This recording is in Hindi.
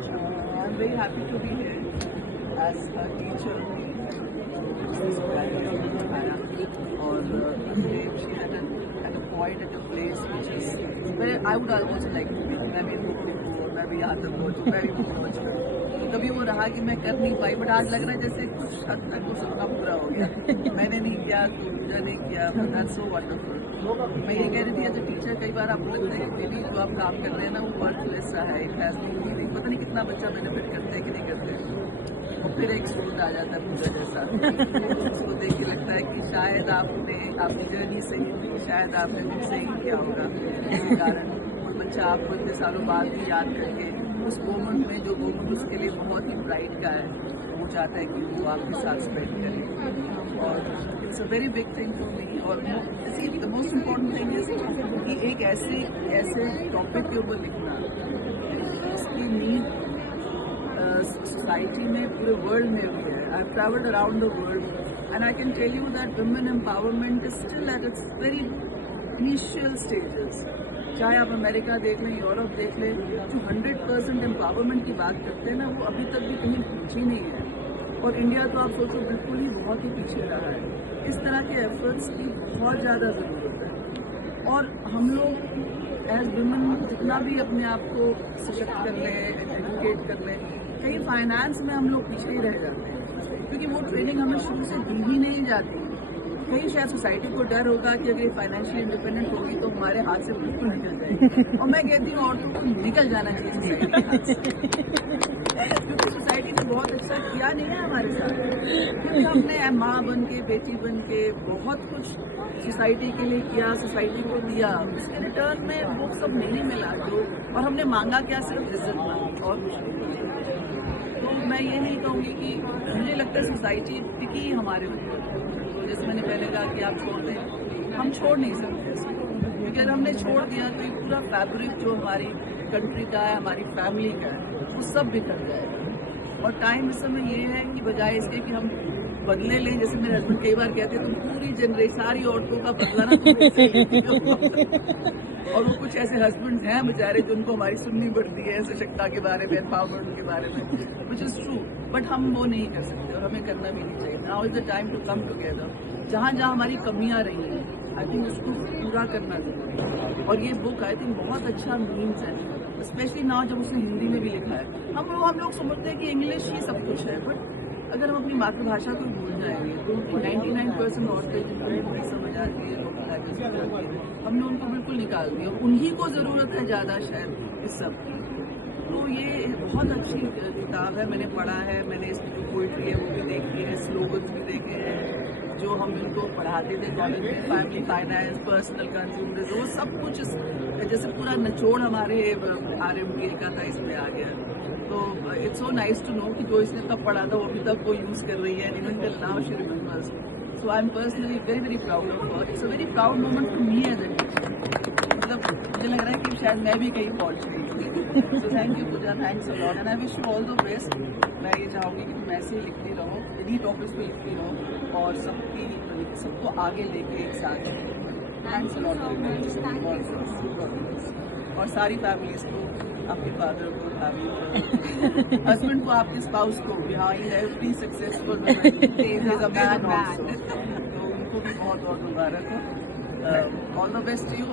I'm very happy to be here as a teacher. Or she had a point at a place which is where I would also like to be. मैं भी हूँ और मैं भी यहाँ तक पहुँचूँ, मैं भी पहुँच करूँ। कभी वो रहा कि मैं कर नहीं पाई, बट आज लग रहा है जैसे कुछ हद तक वो सपना पूरा हो गया। मैंने नहीं किया, दूसरा नहीं किया, but that's so wonderful। मैं ये कह रही थी एज अ टीचर, कई बार आपको लगता है कि मेरी जो आप काम कर रहे हैं ना वो वर्थलेस रहा है, इट हैज़ नहीं, पता नहीं कितना बच्चा बेनिफिट करते हैं कि नहीं करते। और फिर एक स्टूडेंट आ जाता है पूजा जैसा, उसको देख के लगता है कि शायद आपकी जर्नी सही थी, शायद आपने कुछ सही किया होगा इसी कारण। और बच्चा आपको इतने सालों बाद भी याद करके उस मोमेंट में, जो मोमेंट उसके लिए बहुत ही ब्राइट का है, वो चाहता है कि वो आपके साथ स्पेंड करे। और it's a very big thing for me. और the most important thing is कि एक ऐसे टॉपिक के ऊपर लिखना उसकी नीड सोसाइटी में, पूरे वर्ल्ड में भी है। I have travelled around the world and I can tell you that women empowerment is still at its very initial stages. चाहे आप अमेरिका देख लें, यूरोप देख लें, जो 100% एम्पावरमेंट की बात करते हैं ना, वो अभी तक भी कहीं पहुंची नहीं है। और इंडिया तो आप सोचो बिल्कुल ही बहुत ही पीछे रहा है। इस तरह के एफर्ट्स की बहुत ज़्यादा ज़रूरत है। और हम लोग एज वुमेन जितना भी अपने आप को सशक्त कर लें, एजुकेट कर लें, कहीं फाइनेंस में हम लोग पीछे ही रह जाते हैं, क्योंकि वो ट्रेनिंग हमें शुरू से दी ही नहीं जाती। कहीं शायद सोसाइटी को डर होगा कि अगर फाइनेंशियली इंडिपेंडेंट होगी तो हमारे हाथ से बिल्कुल निकल जाएगी। और मैं कहती हूँ औरतों को निकल जाना चाहिए सोसाइटी के हाथ से, क्योंकि सोसाइटी ने बहुत अच्छा किया नहीं है हमारे साथ। क्योंकि हमने माँ बन के, बेटी बन के बहुत कुछ सोसाइटी के लिए किया, सोसाइटी को दिया, उसके रिटर्न में वो सब नहीं मिला जो, और हमने मांगा क्या, सिर्फ इज्जत मांगी और कुछ नहीं। तो मैं ये नहीं कहूँगी कि मुझे लगता है सोसाइटी टिकी ही हमारे ऊपर। तो जैसे मैंने पहले कहा कि आप छोड़ दें, हम छोड़ नहीं सकते इसको, क्योंकि अगर हमने छोड़ दिया तो ये पूरा फैब्रिक जो हमारी कंट्री का है, हमारी फैमिली का है, वो सब बिखर जाएगा। और टाइम इस समय ये है कि बजाय इसके कि हम बदले लें, जैसे मेरे हस्बैंड कई बार कहते हैं तुम पूरी जनरेशन, सारी औरतों का बदला ना तुम इससे लेती हो। और वो कुछ ऐसे हस्बैंड हैं बेचारे जिनको हमारी सुननी पड़ती है सशक्ता के बारे में, एम्पावरमेंट के बारे में, विच इज़ ट्रू। बट हम वो नहीं कर सकते और हमें करना भी नहीं चाहिए। Now is the time to come together. जहाँ जहाँ हमारी कमियाँ रही हैं, आई थिंक उसको पूरा करना जरूरी है। और ये बुक आई थिंक बहुत अच्छा मीन्स है, स्पेशली नाउ जब उसने हिंदी में भी लिखा है। हम लोग समझते हैं कि इंग्लिश ही सब कुछ है, बट अगर हम अपनी मातृभाषा को भूल जाएंगे तो 99% औरतें जिनको हिंदी समझ आती है, लोकल लैंग्वेज समझ आती है, हमने उनको बिल्कुल निकाल दिया। उन्हीं को ज़रूरत है ज़्यादा शायद इस सब की। तो ये बहुत अच्छी किताब है, मैंने पढ़ा है, मैंने इसकी जो पोइट्री है वो भी देखी है, स्लोगन्स भी देखे हैं जो हम इनको पढ़ाते थे कॉलेज में, फैमिली फाइनेंस, पर्सनल कंज्यूमरिज्म, वो सब कुछ जैसे पूरा निचोड़ हमारे RMK का था, इसमें आ गया। तो it's so nice to know कि जो इसने तब पढ़ा था वो अभी तक वो यूज़ कर रही है, even till now she remembers. So I am personally very very proud of her. It's a very proud moment for me as a teacher. मतलब मुझे लग रहा है कि शायद मैं भी कहीं पहुंच गई। So thank you Pooja, thanks a lot and I wish you all the best. मैं ये चाहूँगी कि तुम ऐसे ही लिखती रहो, इन्हीं टॉपिक्स पे लिखती रहो और सबको आगे लेके एक साथ। Thanks a lot. और सारी फैमिलीज को, आपके फादर को, हस्बैंड को, आपके स्पाउस को, behind every successful is a man also. तो उनको भी बहुत बहुत मुबारक हो। All the best to you.